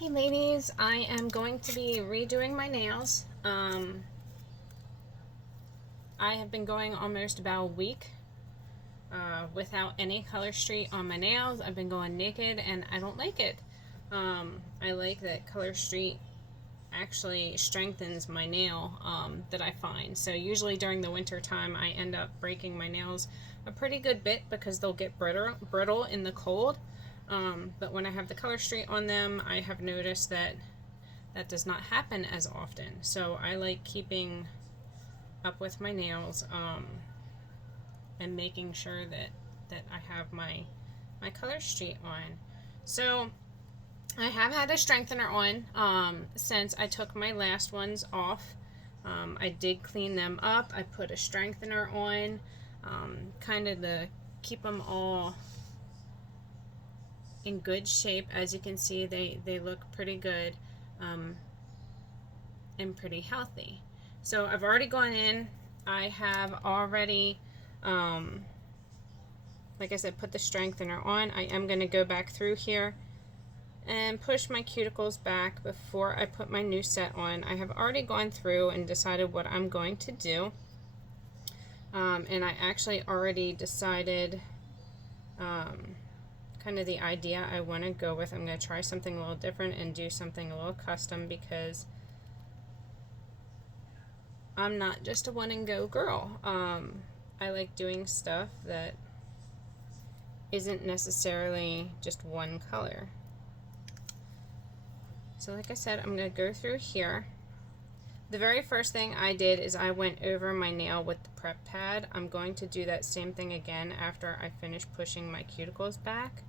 Hey ladies, I am going to be redoing my nails. I have been going almost about a week without any color street on my nails. I've been going naked and I don't like it. I like that color street actually strengthens my nail that I find. So usually during the winter time I end up breaking my nails a pretty good bit because they'll get brittle in the cold. But when I have the color street on them, I have noticed that that does not happen as often. So I like keeping up with my nails and making sure that I have my color street on. So I have had a strengthener on since I took my last ones off. I did clean them up. I put a strengthener on kind of to keep them all in good shape. As you can see, they look pretty good and pretty healthy. So I've already gone in. I have already like I said, put the strengthener on. I am going to go back through here and push my cuticles back before I put my new set on. I have already gone through and decided what I'm going to do, and I actually already decided kind of the idea I want to go with. I'm going to try something a little different and do something a little custom because I'm not just a one and go girl. I like doing stuff that isn't necessarily just one color. So like I said, I'm going to go through here. The very first thing I did is I went over my nail with the prep pad. I'm going to do that same thing again after I finish pushing my cuticles back.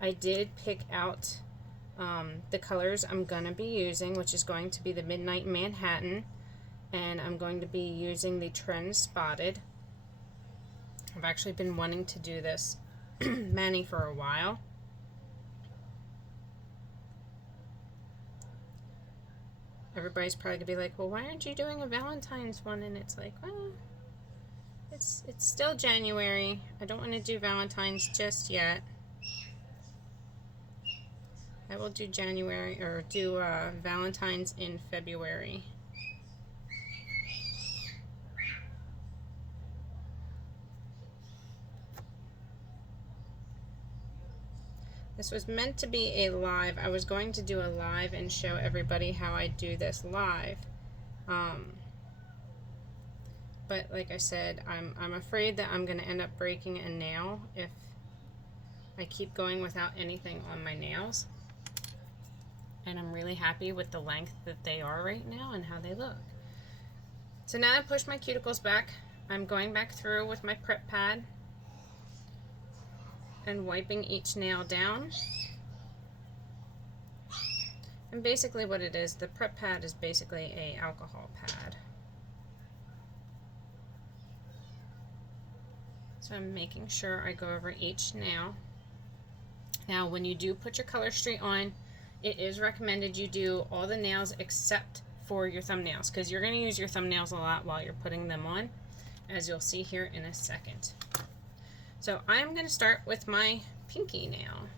I did pick out the colors I'm going to be using, which is going to be the Midnight Manhattan, and I'm going to be using the Trend Spotted. I've actually been wanting to do this mani for a while. Everybody's probably gonna be like, well, why aren't you doing a Valentine's one? And it's like, well, it's still January. I don't want to do Valentine's just yet. I will do January, or do Valentine's in February. This was meant to be a live. I was going to do a live and show everybody how I do this live. But like I said, I'm afraid that I'm going to end up breaking a nail if I keep going without anything on my nails. And I'm really happy with the length that they are right now and how they look. So now I push my cuticles back. I'm going back through with my prep pad and wiping each nail down. And basically what it is, the prep pad is basically a alcohol pad. So I'm making sure I go over each nail. Now when you do put your color street on, it is recommended you do all the nails except for your thumbnails, because you're going to use your thumbnails a lot while you're putting them on, as you'll see here in a second. So I'm going to start with my pinky nail,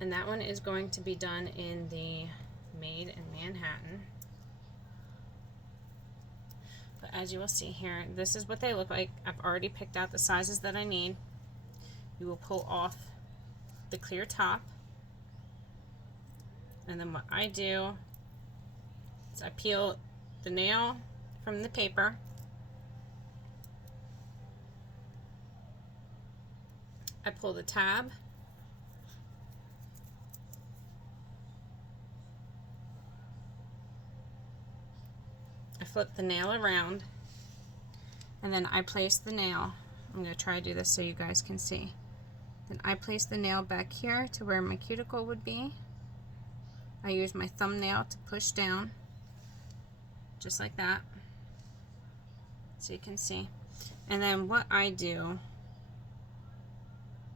and that one is going to be done in the Made in Manhattan. But as you will see here, this is what they look like. I've already picked out the sizes that I need. You will pull off the clear top, and then what I do is I peel the nail from the paper, I pull the tab, I flip the nail around, and then I place the nail. I'm going to try to do this so you guys can see. Then I place the nail back here to where my cuticle would be. I use my thumbnail to push down, just like that, so you can see. And then what I do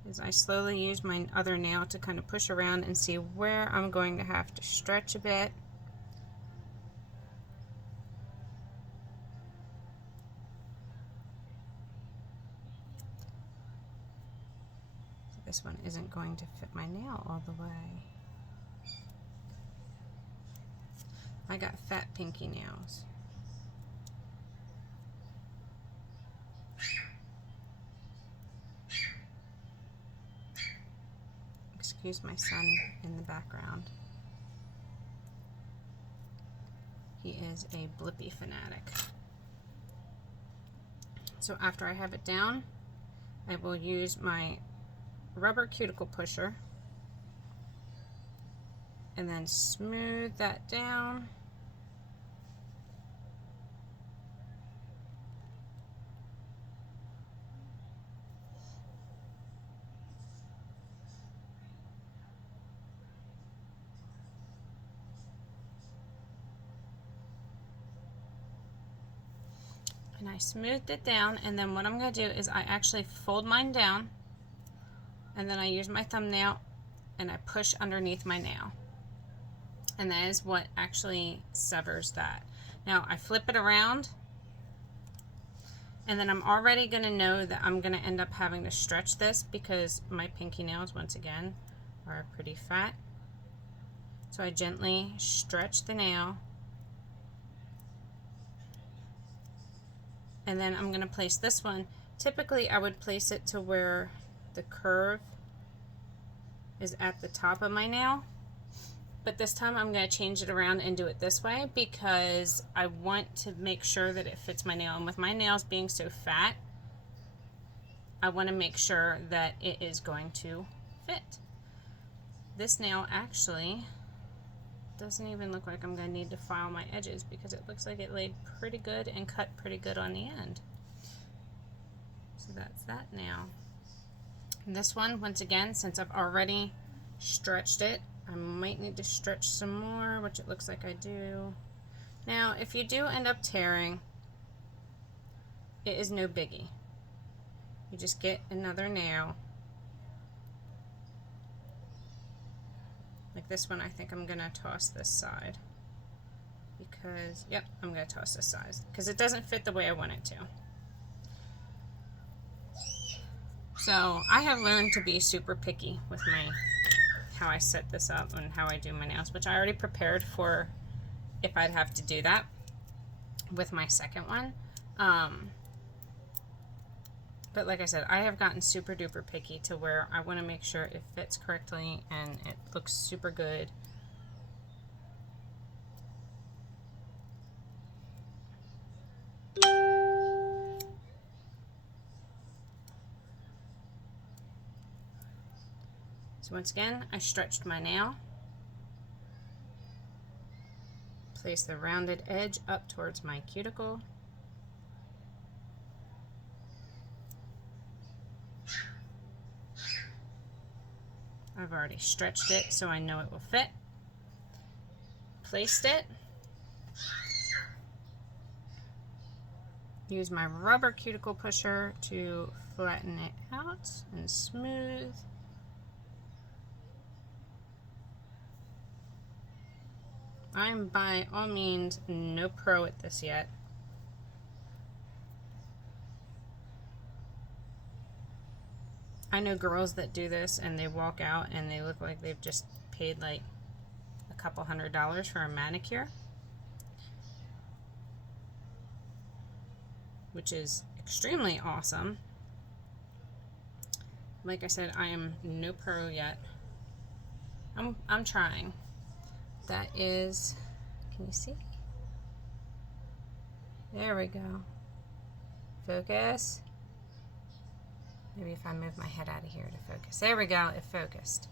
is I slowly use my other nail to kind of push around and see where I'm going to have to stretch a bit. So this one isn't going to fit my nail all the way. I got fat pinky nails. Excuse my son in the background. He is a Blippi fanatic. So after I have it down, I will use my rubber cuticle pusher and then smooth that down. And I smoothed it down, and then what I'm going to do is I actually fold mine down, and then I use my thumbnail and I push underneath my nail. And that is what actually severs that. Now I flip it around, and then I'm already going to know that I'm going to end up having to stretch this because my pinky nails, once again, are pretty fat. So I gently stretch the nail. And then I'm going to place this one. Typically I would place it to where the curve is at the top of my nail. But this time I'm going to change it around and do it this way because I want to make sure that it fits my nail. And with my nails being so fat, I want to make sure that it is going to fit. This nail actually doesn't even look like I'm going to need to file my edges because it looks like it laid pretty good and cut pretty good on the end. So that's that now. And this one, once again, since I've already stretched it, I might need to stretch some more, which it looks like I do. Now, if you do end up tearing, it is no biggie. You just get another nail. Like this one, I think I'm gonna toss this side because, yep, I'm gonna toss this side because it doesn't fit the way I want it to. So I have learned to be super picky with how I set this up and how I do my nails, which I already prepared for if I'd have to do that with my second one. But like I said, I have gotten super duper picky to where I want to make sure it fits correctly and it looks super good. So once again, I stretched my nail. Place the rounded edge up towards my cuticle. I've already stretched it so I know it will fit. Placed it. Use my rubber cuticle pusher to flatten it out and smooth. I'm by all means no pro at this yet. I know girls that do this and they walk out and they look like they've just paid like a couple $100s for a manicure, which is extremely awesome. Like I said, I am no pro yet. I'm trying. That is, can you see? There we go. Focus. Maybe if I move my head out of here to focus. There we go, it focused.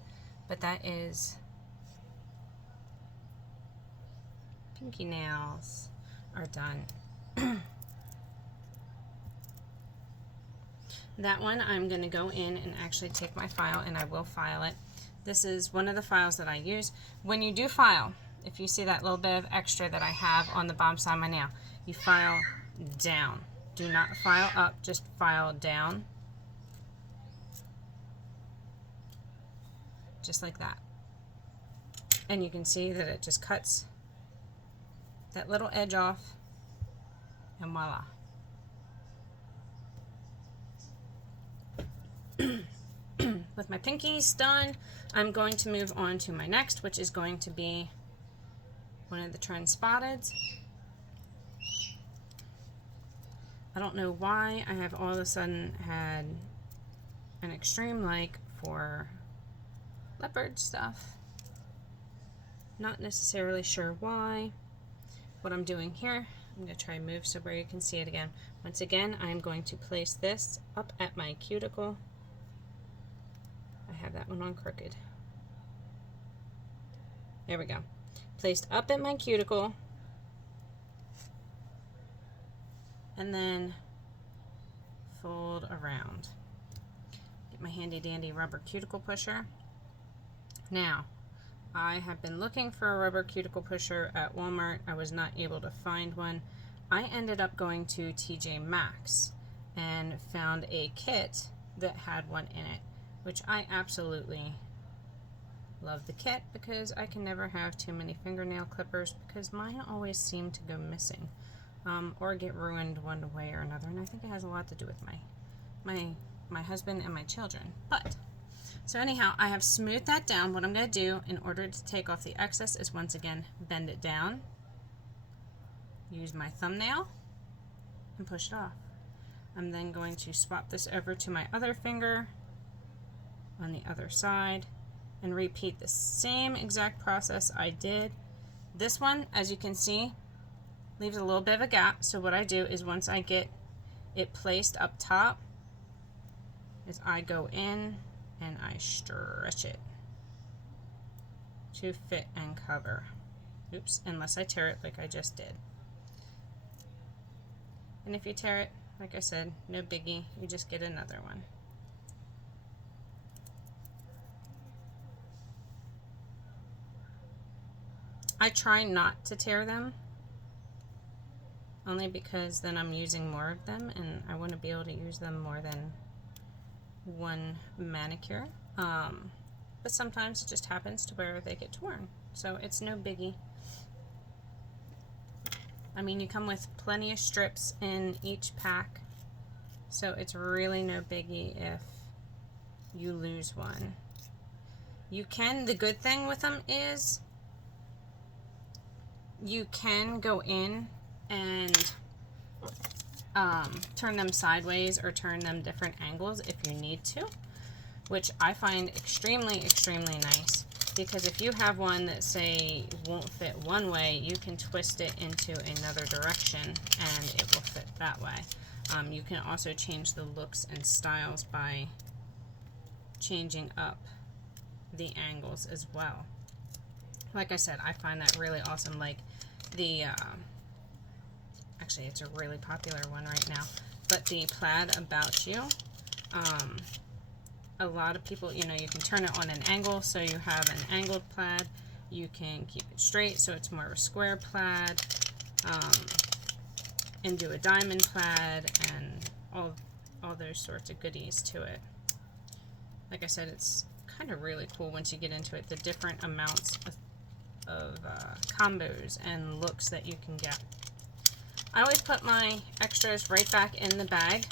But that is pinky nails are done. That one I'm going to go in and actually take my file, and I will file it. This is one of the files that I use. When you do file, if you see that little bit of extra that I have on the bottom side of my nail, you file down. Do not file up, just file down. Just like that. And you can see that it just cuts that little edge off, and voila. With my pinkies done, I'm going to move on to my next, which is going to be one of the trend spotteds. I don't know why I have all of a sudden had an extreme like for leopard stuff. Not necessarily sure why. What I'm doing here, I'm going to try and move so where you can see it again. Once again, I'm going to place this up at my cuticle. I have that one on crooked. There we go. Placed up at my cuticle. And then fold around. Get my handy dandy rubber cuticle pusher. Now, I have been looking for a rubber cuticle pusher at Walmart. I was not able to find one. I ended up going to TJ Maxx and found a kit that had one in it, which I absolutely love the kit because I can never have too many fingernail clippers because mine always seem to go missing or get ruined one way or another, and I think it has a lot to do with my husband and my children. But so anyhow, I have smoothed that down. What I'm going to do in order to take off the excess is once again bend it down, use my thumbnail, and push it off. I'm then going to swap this over to my other finger on the other side and repeat the same exact process I did. This one, as you can see, leaves a little bit of a gap. So what I do is once I get it placed up top, is I go in and I stretch it to fit and cover. Oops, unless I tear it like I just did. And if you tear it, like I said, no biggie, you just get another one. I try not to tear them, only because then I'm using more of them and I want to be able to use them more than one manicure. But sometimes it just happens to where they get torn, so it's no biggie. I mean, you come with plenty of strips in each pack, so it's really no biggie if you lose one. You can, the good thing with them is you can go in and turn them sideways or turn them different angles if you need to, which I find extremely nice, because if you have one that say won't fit one way, you can twist it into another direction and it will fit that way. You can also change the looks and styles by changing up the angles as well. Like I said, I find that really awesome. Like the actually, it's a really popular one right now, but the plaid About You, a lot of people, you know, you can turn it on an angle so you have an angled plaid. You can keep it straight so it's more of a square plaid, and do a diamond plaid and all those sorts of goodies to it. Like I said, it's kind of really cool once you get into it, the different amounts of combos and looks that you can get. I always put my extras right back in the bag,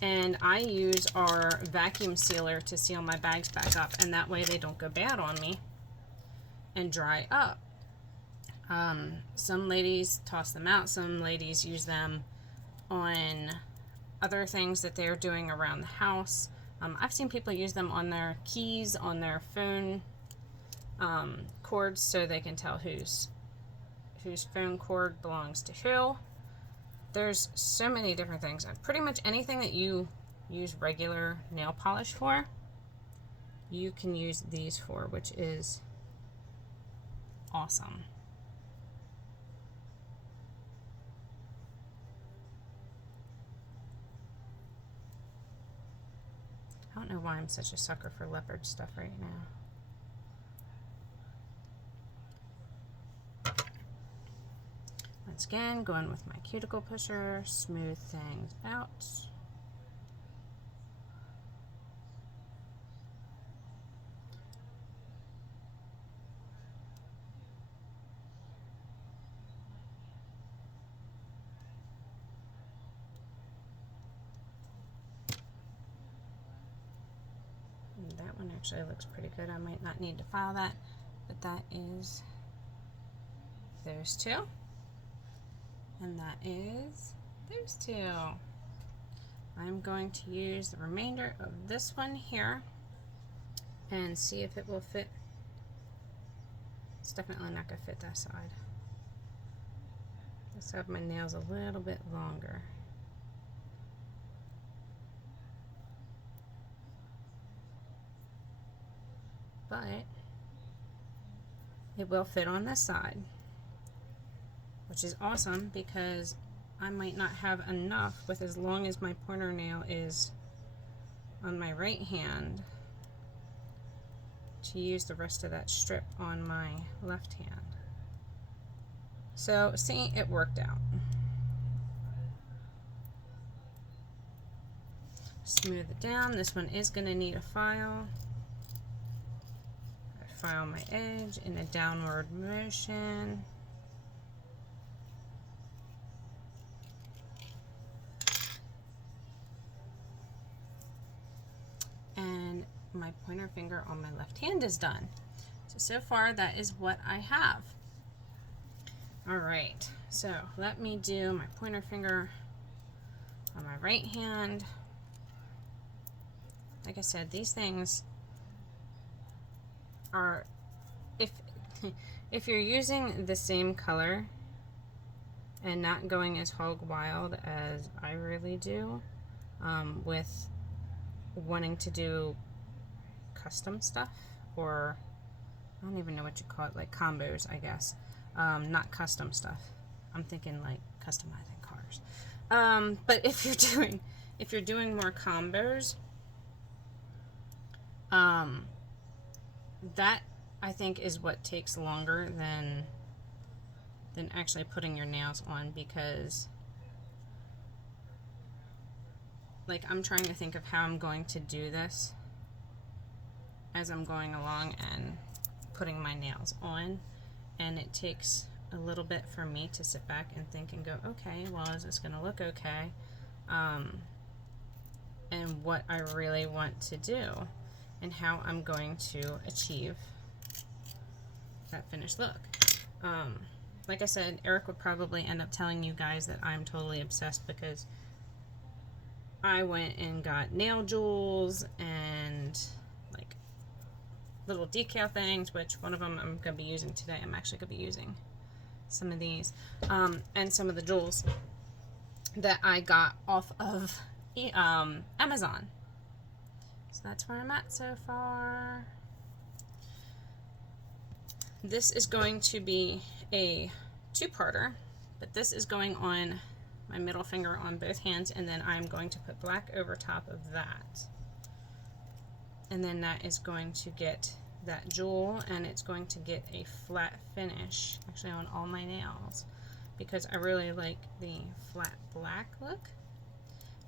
and I use our vacuum sealer to seal my bags back up, and that way they don't go bad on me and dry up. Some ladies toss them out, some ladies use them on other things that they're doing around the house. I've seen people use them on their keys, on their phone cords, so they can tell whose phone cord belongs to who. There's so many different things. Pretty much anything that you use regular nail polish for, you can use these for, which is awesome. I don't know why I'm such a sucker for leopard stuff right now. Once again, going with my cuticle pusher, smooth things out. That one actually looks pretty good. I might not need to file that, but that is those two. And that is those two. I'm going to use the remainder of this one here and see if it will fit. It's definitely not going to fit that side. Let's have my nails a little bit longer. But it will fit on this side, which is awesome because I might not have enough with as long as my pointer nail is on my right hand to use the rest of that strip on my left hand. So see, it worked out. Smooth it down. This one is going to need a file. I file my edge in a downward motion. And my pointer finger on my left hand is done. So far that is what I have. Alright, so let me do my pointer finger on my right hand. Like I said, these things are, if you're using the same color and not going as hog wild as I really do, with wanting to do custom stuff, or I don't even know what you call it, like combos, I guess. Not custom stuff. I'm thinking like customizing cars. But if you're doing more combos, that I think is what takes longer than actually putting your nails on, because like I'm trying to think of how I'm going to do this as I'm going along and putting my nails on, and it takes a little bit for me to sit back and think and go, okay, well, is this going to look okay? And what I really want to do and how I'm going to achieve that finished look. Like I said, Eric would probably end up telling you guys that I'm totally obsessed because I went and got nail jewels and like little decal things, which one of them I'm going to be using today. I'm actually going to be using some of these, and some of the jewels that I got off of Amazon. So that's where I'm at so far. This is going to be a two-parter, but this is going on my middle finger on both hands, and then I'm going to put black over top of that. And then that is going to get that jewel, and it's going to get a flat finish, actually on all my nails, because I really like the flat black look.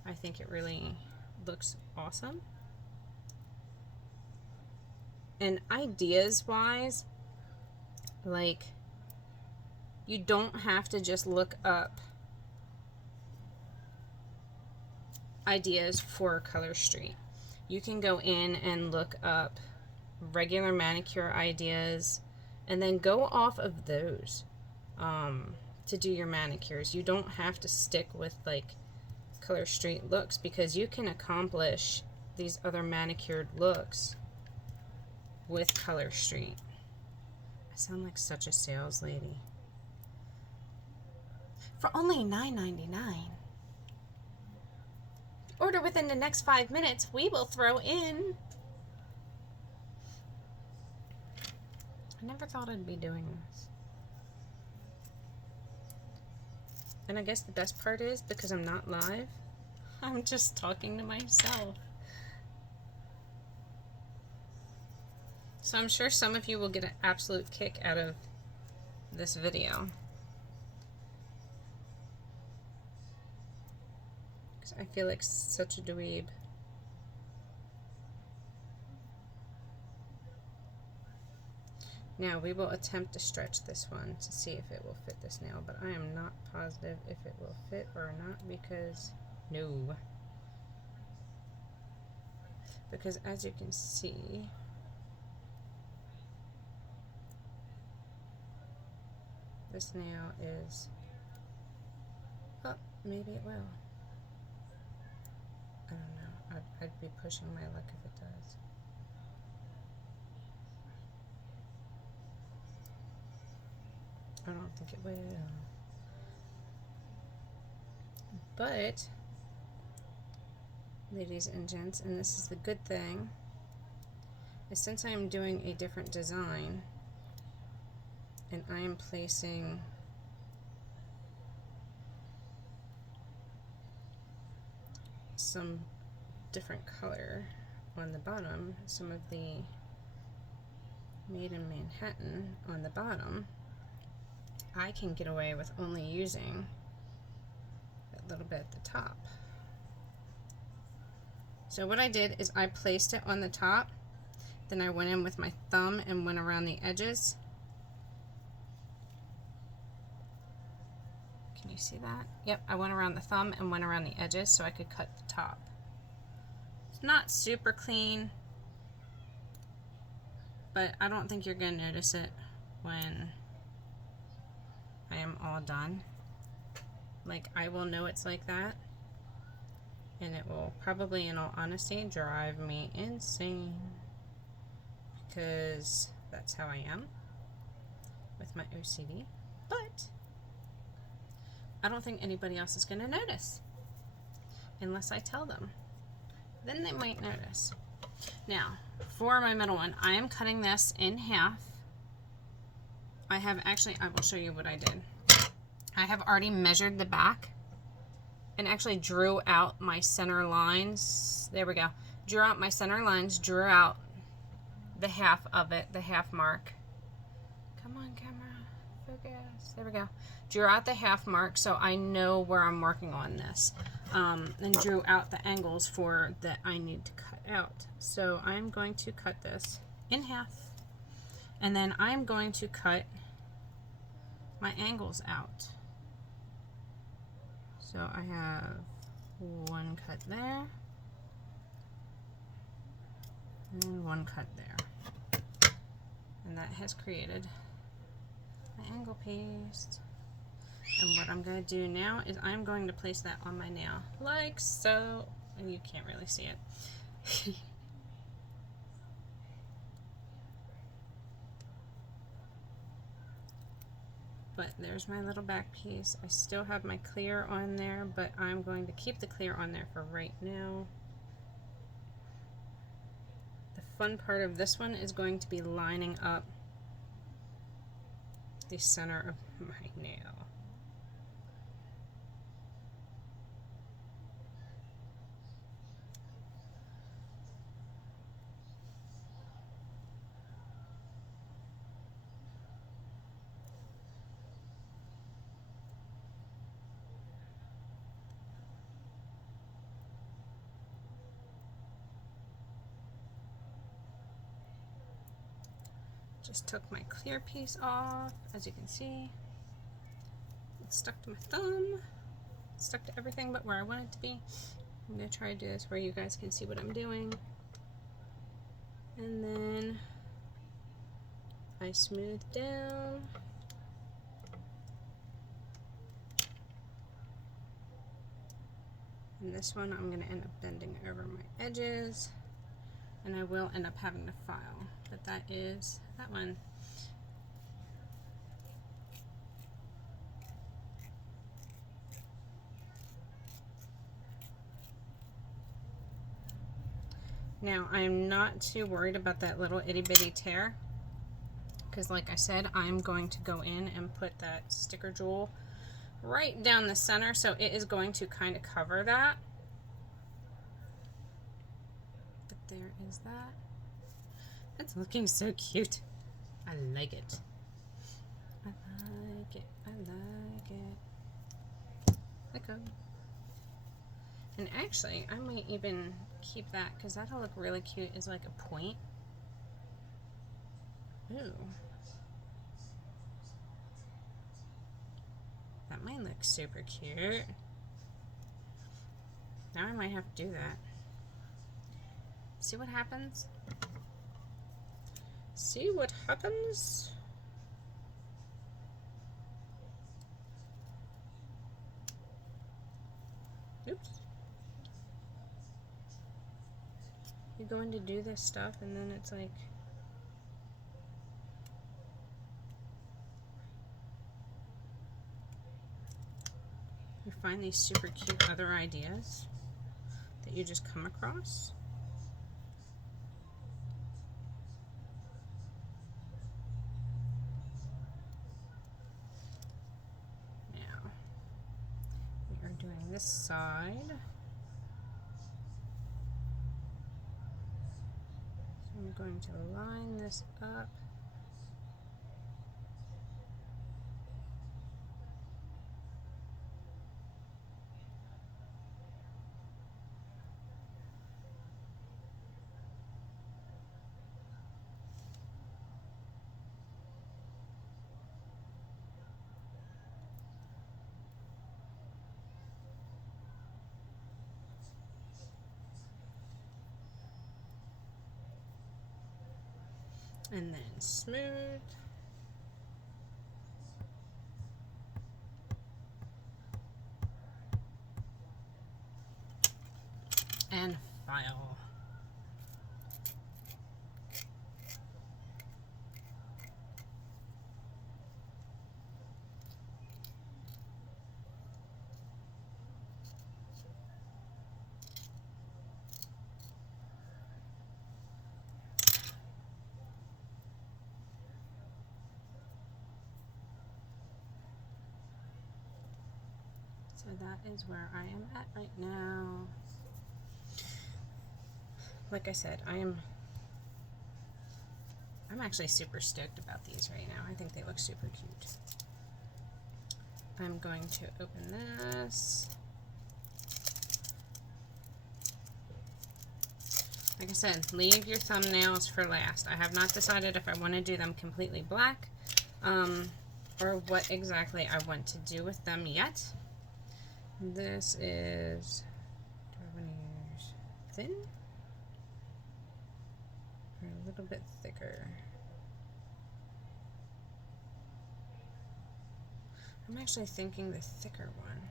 I think it really looks awesome. And ideas wise, like, you don't have to just look up ideas for Color Street. You can go in and look up regular manicure ideas and then go off of those to do your manicures. You don't have to stick with like Color Street looks, because you can accomplish these other manicured looks with Color Street. I sound like such a sales lady. For only $9.99. Order within the next 5 minutes, we will throw in. I never thought I'd be doing this. And I guess the best part is, because I'm not live, I'm just talking to myself. So I'm sure some of you will get an absolute kick out of this video. Because I feel like such a dweeb. Now we will attempt to stretch this one to see if it will fit this nail, but I am not positive if it will fit or not, because no. Because as you can see, This nail is, oh, maybe it will. I don't know. I'd be pushing my luck if it does. I don't think it will. But, ladies and gents, and this is the good thing, is since I am doing a different design, and I am placing some different color on the bottom, some of the Made in Manhattan on the bottom, I can get away with only using a little bit at the top. So what I did is I placed it on the top, then I went in with my thumb and went around the edges. Can you see that? Yep, I went around the thumb and went around the edges so I could cut the top. It's not super clean, but I don't think you're going to notice it when I am all done. Like, I will know it's like that, and it will probably, in all honesty, drive me insane, because that's how I am with my OCD. But I don't think anybody else is going to notice unless I tell them. Then they might notice. Now, for my middle one, I am cutting this in half. I will show you what I did. I have already measured the back and actually drew out my center lines. There we go. Drew out my center lines, drew out the half of it, the half mark. Come on, camera, focus. There we go. Drew out the half mark so I know where I'm working on this. And drew out the angles for that I need to cut out. So I'm going to cut this in half, and then I'm going to cut my angles out. So I have one cut there and one cut there, and that has created my angle piece. And what I'm going to do now is I'm going to place that on my nail, like so. And you can't really see it. But there's my little back piece. I still have my clear on there, but I'm going to keep the clear on there for right now. The fun part of this one is going to be lining up the center of my nail. Just took my clear piece off, as you can see. It's stuck to my thumb. It's stuck to everything but where I want it to be. I'm going to try to do this where you guys can see what I'm doing. And then I smooth down. And this one I'm going to end up bending over my edges. And I will end up having to file. But that is that one. Now, I'm not too worried about that little itty bitty tear, because like I said, I'm going to go in and put that sticker jewel right down the center, so it is going to kind of cover that. But there is that. It's looking so cute. I like it. I like it. I like it. Okay. And actually, I might even keep that, because that'll look really cute as like a point. Ooh. That might look super cute. Now I might have to do that. See what happens? See what happens? go in to do this stuff and then it's like, you find these super cute other ideas that you just come across. Now, we are doing this side. So I'm going to line this up. And then smooth. And file. So that is where I am at right now. Like I said, I'm actually super stoked about these right now. I think they look super cute. I'm going to open this. Like I said, leave your thumbnails for last. I have not decided if I want to do them completely black or what exactly I want to do with them yet. This is, do I want to use thin or a little bit thicker? I'm actually thinking the thicker one.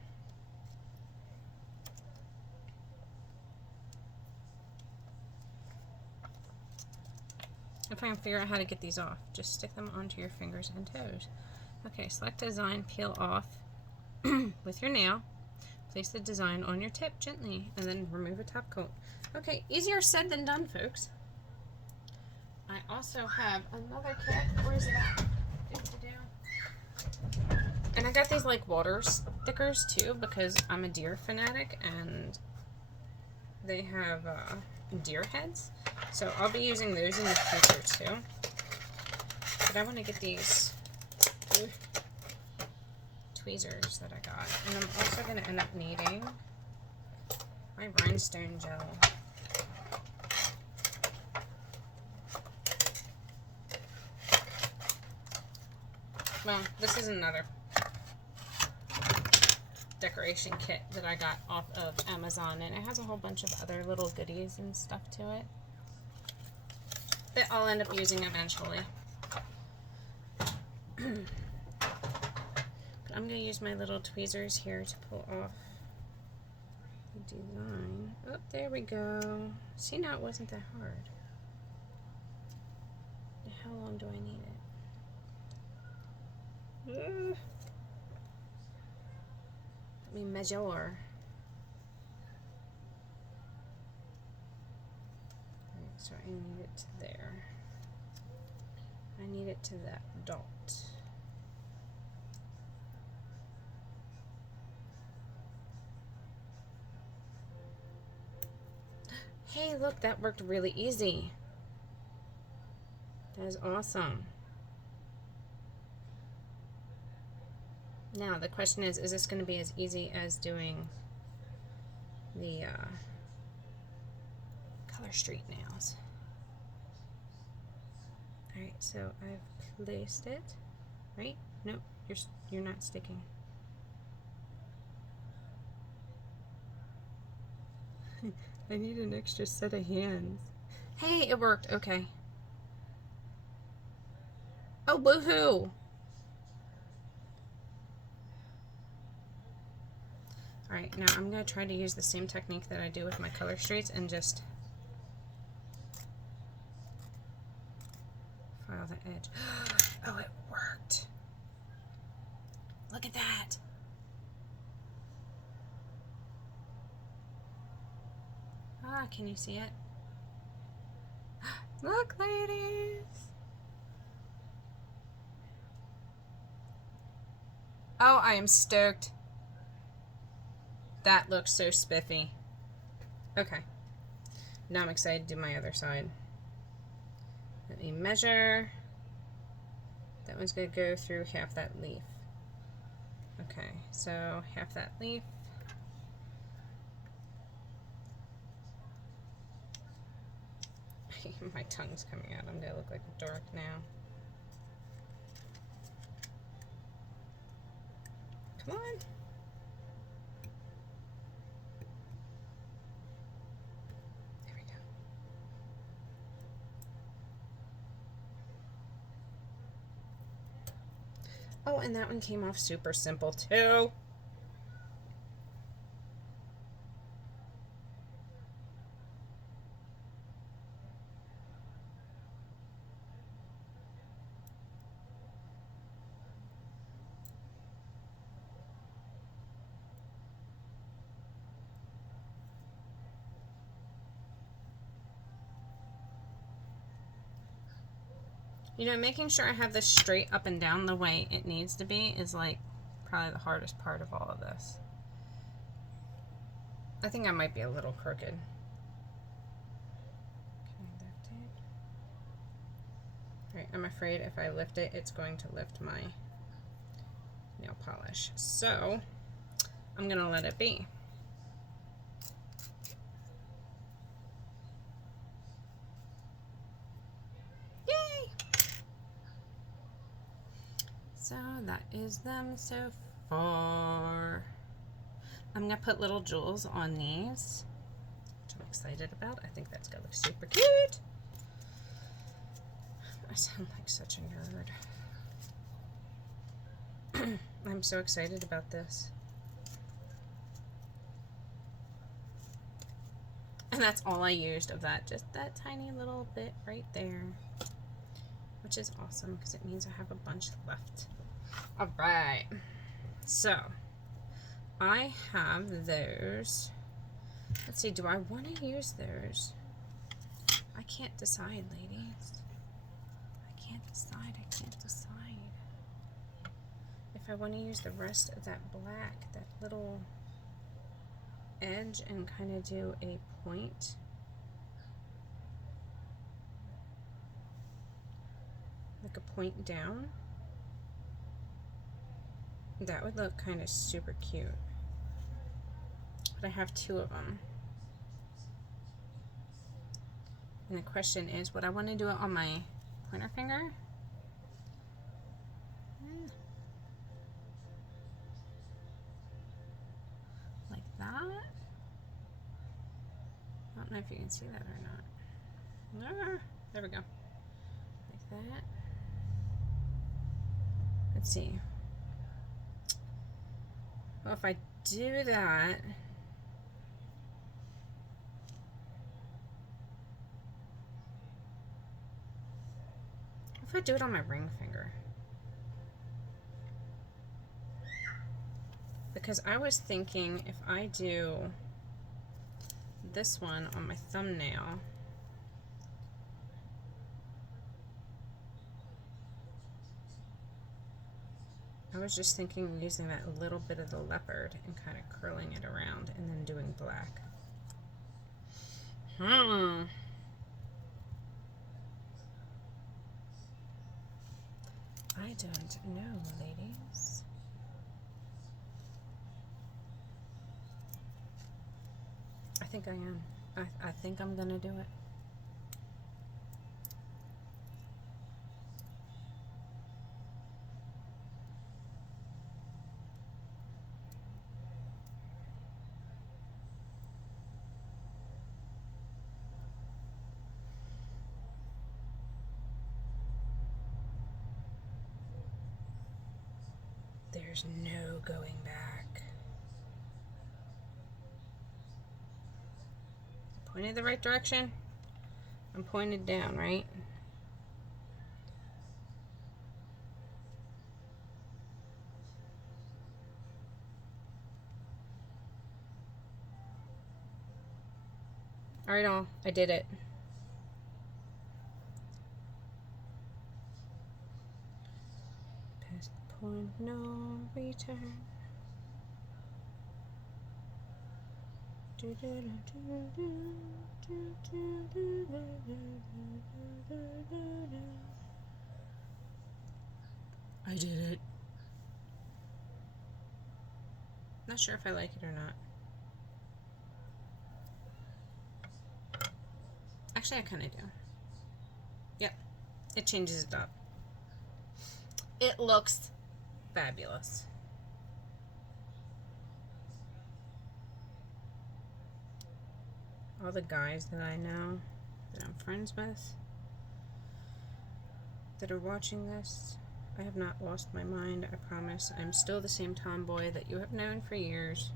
If I can figure out how to get these off, just stick them onto your fingers and toes. Okay, select design, peel off with your nail. Place the design on your tip gently and then remove a top coat. Okay, easier said than done, folks. I also have another kit. Where is it at? And I got these like water stickers too because I'm a deer fanatic and they have deer heads. So I'll be using those in the future too. But I want to get these tweezers that I got. And I'm also going to end up needing my rhinestone gel. Well, this is another decoration kit that I got off of Amazon, and it has a whole bunch of other little goodies and stuff to it that I'll end up using eventually. But I'm going to use my little tweezers here to pull off the design. Oh, there we go. See, now it wasn't that hard. How long do I need it? Let me measure. Alright, so I need it to there. I need it to that dot. Hey, look, that worked really easy. That is awesome. Now, the question is this going to be as easy as doing the Color Street nails? Alright, so I've placed it, right? Nope, you're not sticking. I need an extra set of hands. Hey, it worked. Okay. Oh, woohoo! Alright, now I'm going to try to use the same technique that I do with my color streets and just file the edge. Oh, it worked. Look at that. Ah, can you see it? Look, ladies. Oh, I am stoked. That looks so spiffy. Okay. Now I'm excited to do my other side. Let me measure. That one's going to go through half that leaf. Okay, so half that leaf. My tongue's coming out. I'm going to look like a dork now. Come on. There we go. Oh, and that one came off super simple too. You know, making sure I have this straight up and down the way it needs to be is like probably the hardest part of all of this. I think I might be a little crooked. Can I lift it? Alright, I'm afraid if I lift it, it's going to lift my nail polish. So, I'm going to let it be. So that is them so far. I'm going to put little jewels on these, which I'm excited about. I think that's going to look super cute. I sound like such a nerd. I'm so excited about this. And that's all I used of that, just that tiny little bit right there, which is awesome because it means I have a bunch left. All right, so I have those. Let's see, do I want to use those? I can't decide, ladies. I can't decide. If I want to use the rest of that black, that little edge, and kind of do a point. Like a point down. That would look kind of super cute. But I have two of them. And the question is, would I want to do it on my pointer finger? Like that? I don't know if you can see that or not. No, there we go. Like that. Let's see. Well, if I do that, if I do it on my ring finger, because I was thinking if I do this one on my thumbnail, I was just thinking using that little bit of the leopard and kind of curling it around and then doing black. I don't know, ladies. I think I am. I think I'm gonna do it. There's no going back. Pointed the right direction? I'm pointed down, right? Alright, all. I did it. Past the point, no return. I did it. Not sure if I like it or not. Actually, I kind of do. Yep. It changes it up. It looks fabulous. All the guys that I know, that I'm friends with, that are watching this, I have not lost my mind, I promise. I'm still the same tomboy that you have known for years.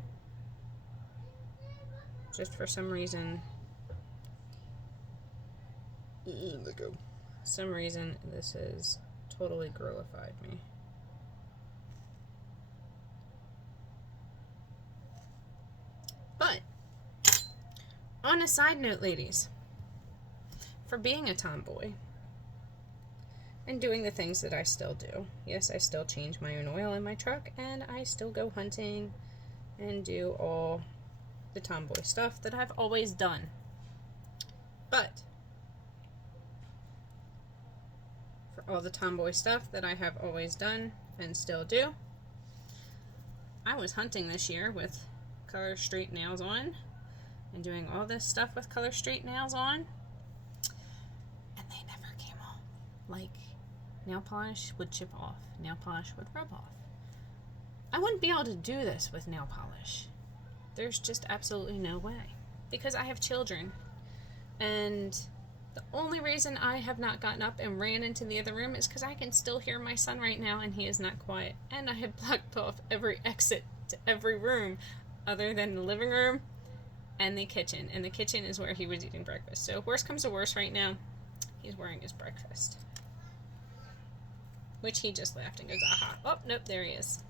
Just for some reason, this has totally girlified me. But, on a side note, ladies, for being a tomboy and doing the things that I still do, yes, I still change my own oil in my truck, and I still go hunting and do all the tomboy stuff that I've always done. But for all the tomboy stuff that I have always done and still do, I was hunting this year with color straight nails on and doing all this stuff with color straight nails on, and they never came off. Like, nail polish would chip off, nail polish would rub off. I wouldn't be able to do this with nail polish. There's just absolutely no way, because I have children, and the only reason I have not gotten up and ran into the other room is because I can still hear my son right now, and he is not quiet, and I have blocked off every exit to every room other than the living room and the kitchen, and the kitchen is where he was eating breakfast. So worst comes to worst right now, he's wearing his breakfast, which he just laughed and goes, aha. Oh, nope, there he is.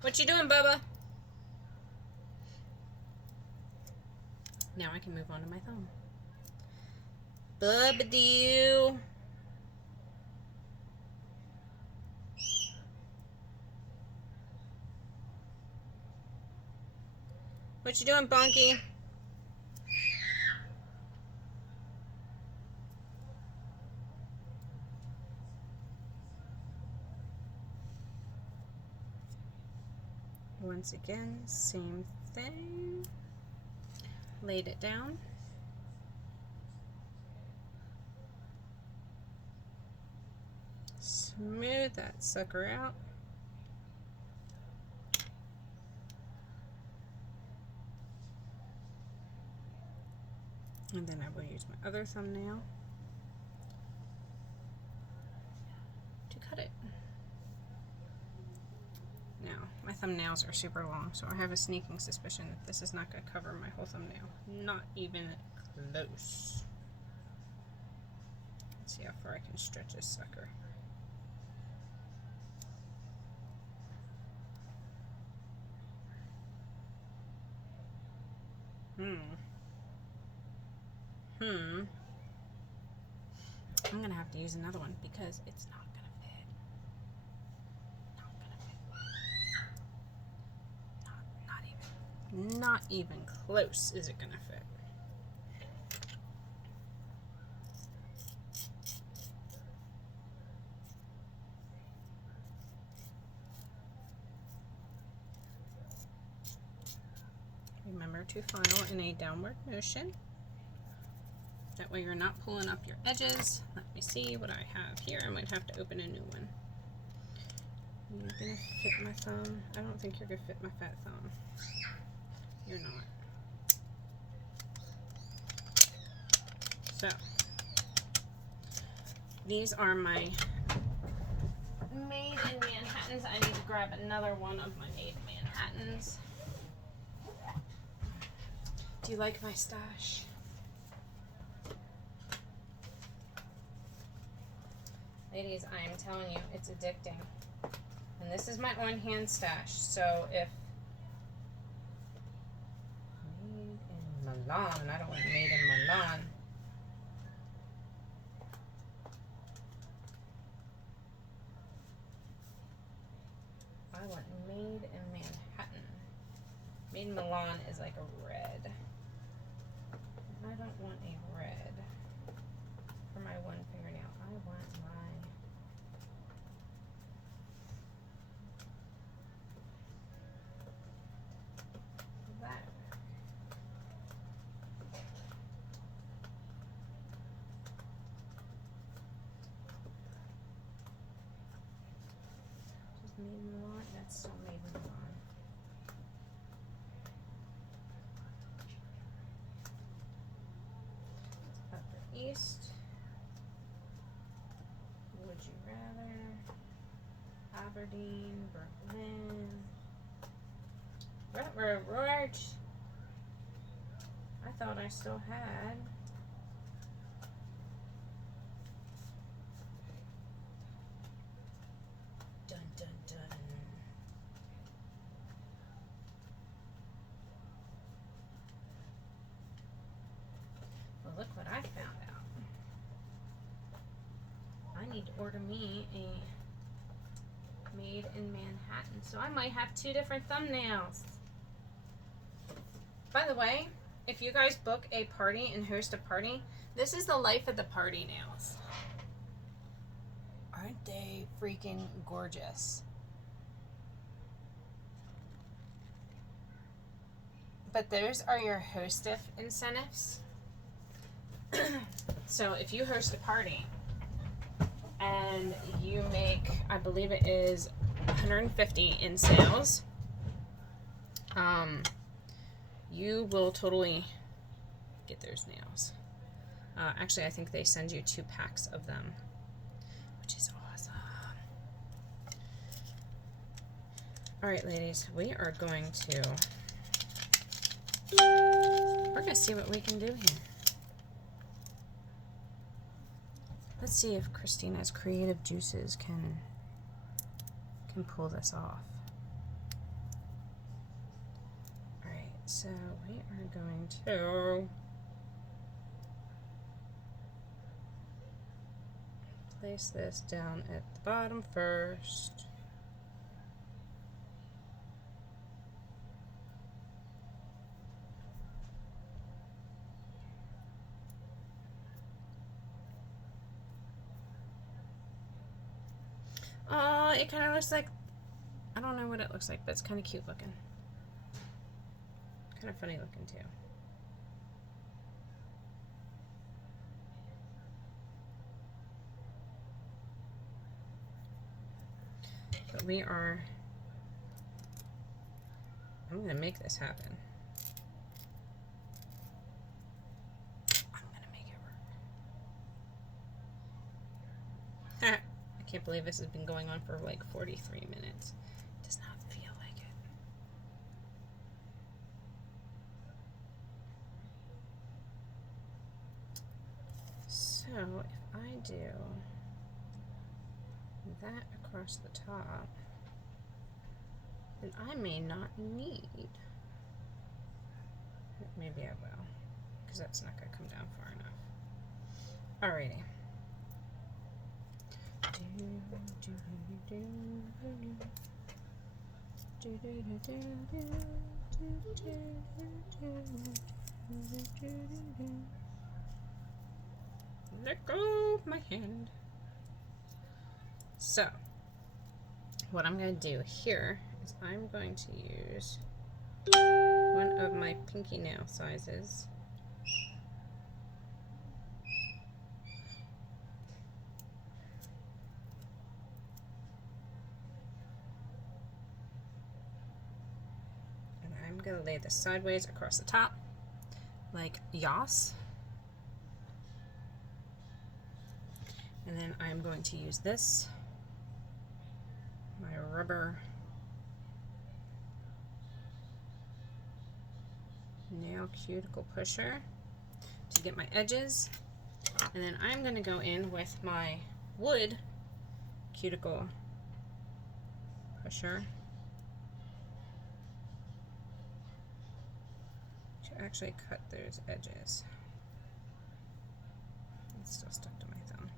What you doing, Bubba? Now I can move on to my thumb. Bubba-doo. What you doing, Bonky? Once again, same thing. Laid it down. Smooth that sucker out. And then I will use my other thumbnail to cut it. Now, my thumbnails are super long, so I have a sneaking suspicion that this is not going to cover my whole thumbnail. Not even close. Let's see how far I can stretch this sucker. I'm going to have to use another one because it's not going to fit. Not even close is it going to fit. Remember to file in a downward motion. That way you're not pulling up your edges. Let me see what I have here. I might have to open a new one. You're gonna fit my thumb. I don't think you're gonna fit my fat thumb. You're not. So, these are my Made in Manhattans. I need to grab another one of my Made in Manhattans. Do you like my stash? Ladies, I am telling you, it's addicting. And this is my on-hand stash. So if made in Milan, I don't want made in Milan. I want made in Manhattan. Made in Milan is like a red. I don't want a red for my one fingernail. I want my that. Just made in Milan. That's still made in Milan. East. Would you rather? Aberdeen, Berlin. Right. I thought I still had. Dun dun dun. Well, look what I found out. I need to order me a made in Manhattan. So I might have 2 different thumbnails. By the way, if you guys book a party and host a party, this is the life of the party nails. Aren't they freaking gorgeous? But those are your hostess incentives. So if you host a party and you make, I believe it is 150 in sales, you will totally get those nails. Actually, I think they send you 2 packs of them, which is awesome. All right, ladies, we're going to see what we can do here. Let's see if Christina's creative juices can pull this off. All right, so we are going to place this down at the bottom first. Oh, it kind of looks like, I don't know what it looks like, but it's kind of cute looking. Kind of funny looking too. But I'm going to make this happen. I'm going to make it work. I can't believe this has been going on for like 43 minutes. It does not feel like it. So if I do that across the top, then I may not need, maybe I will, because that's not going to come down far enough. Alrighty. Let go of my hand. So, what I'm going to do here is I'm going to use one of my pinky nail sizes. And I'm going to lay this sideways across the top, like yas. And then I'm going to use this, my rubber nail cuticle pusher, to get my edges. And then I'm going to go in with my wood cuticle pusher to actually cut those edges. It's still stuck to my thumb.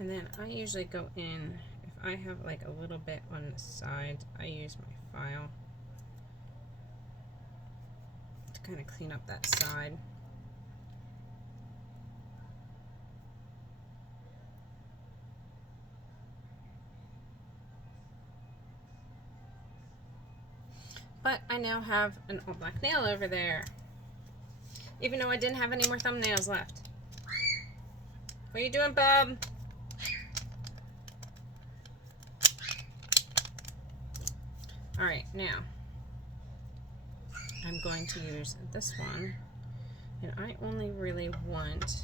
And then I usually go in, if I have like a little bit on the side, I use my file to kind of clean up that side. But I now have an all black nail over there, even though I didn't have any more thumbnails left. What are you doing, bub? All right, now I'm going to use this one, and I only really want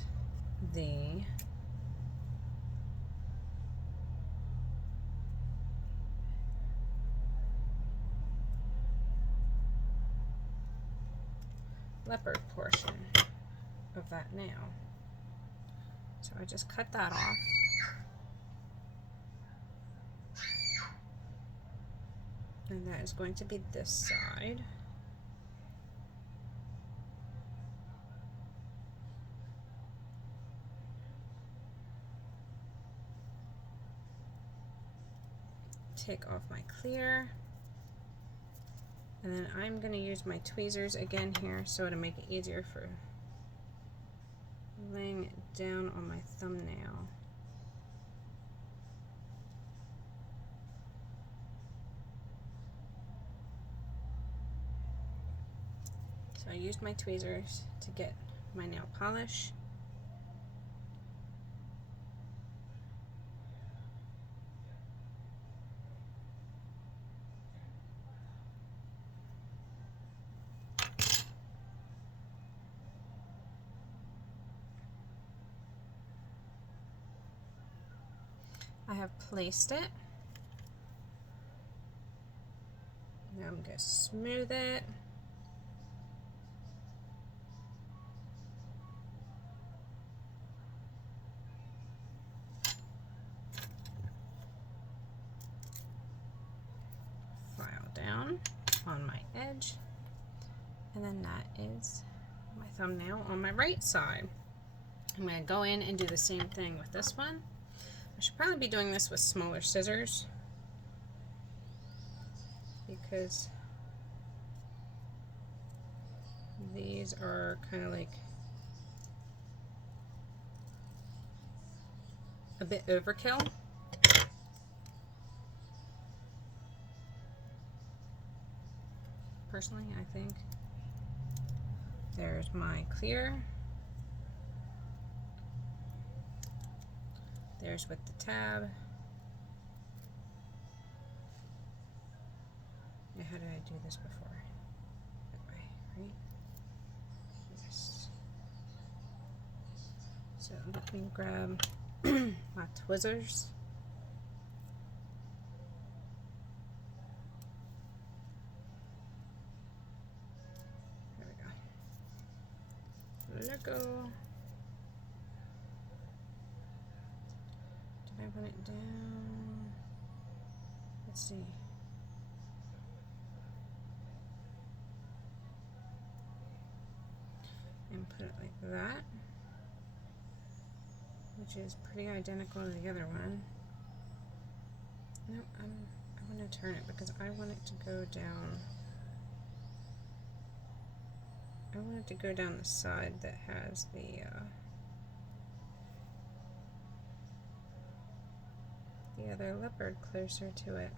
the leopard portion of that nail. So I just cut that off. And that is going to be this side. Take off my clear. And then I'm going to use my tweezers again here so to make it easier for laying it down on my thumbnail. So I used my tweezers to get my nail polish. I have placed it. Now I'm going to smooth it. File down on my edge. And then that is my thumbnail on my right side. I'm going to go in and do the same thing with this one. I should probably be doing this with smaller scissors because these are kind of like a bit overkill. Personally, I think. There's my clear. There's with the tab. Now, how did I do this before? That way, right? Yes. So let me grab my tweezers. There we go. Let go. Did I run it down? Let's see. And put it like that, which is pretty identical to the other one. No, I want to turn it because I want it to go down. I want it to go down the side that has the other leopard closer to it.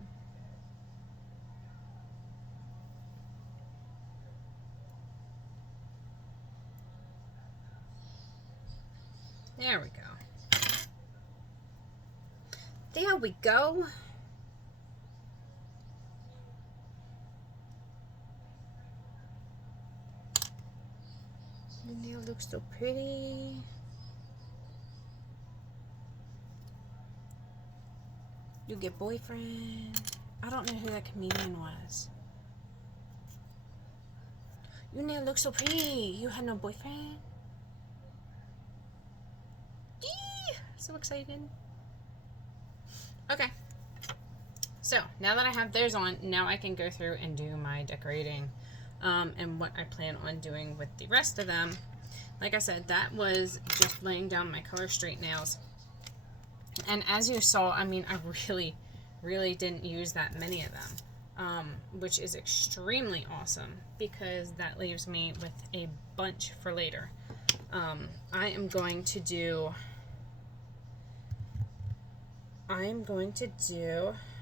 There we go. There we go. The nail looks so pretty. You get boyfriend. I don't know who that comedian was. Your nail looks so pretty. You had no boyfriend? Eee, so excited. Okay. So, now that I have those on, now I can go through and do my decorating and what I plan on doing with the rest of them. Like I said, that was just laying down my Color Street nails. And as you saw, I mean, I really didn't use that many of them, which is extremely awesome because that leaves me with a bunch for later. I am going to do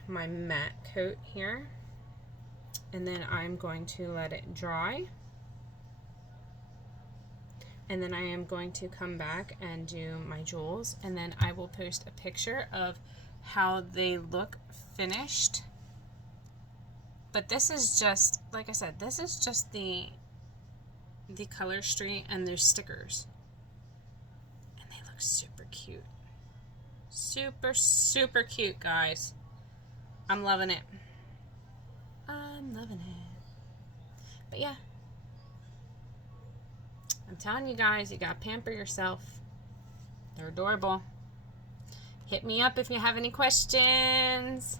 my matte coat here, and then I'm going to let it dry, and then I am going to come back and do my jewels, and then I will post a picture of how they look finished. But this is just, like I said, this is just the Color Street and their stickers, and they look super cute. Super cute, guys. I'm loving it. I'm loving it. But yeah, I'm telling you guys, you gotta pamper yourself. They're adorable. Hit me up if you have any questions.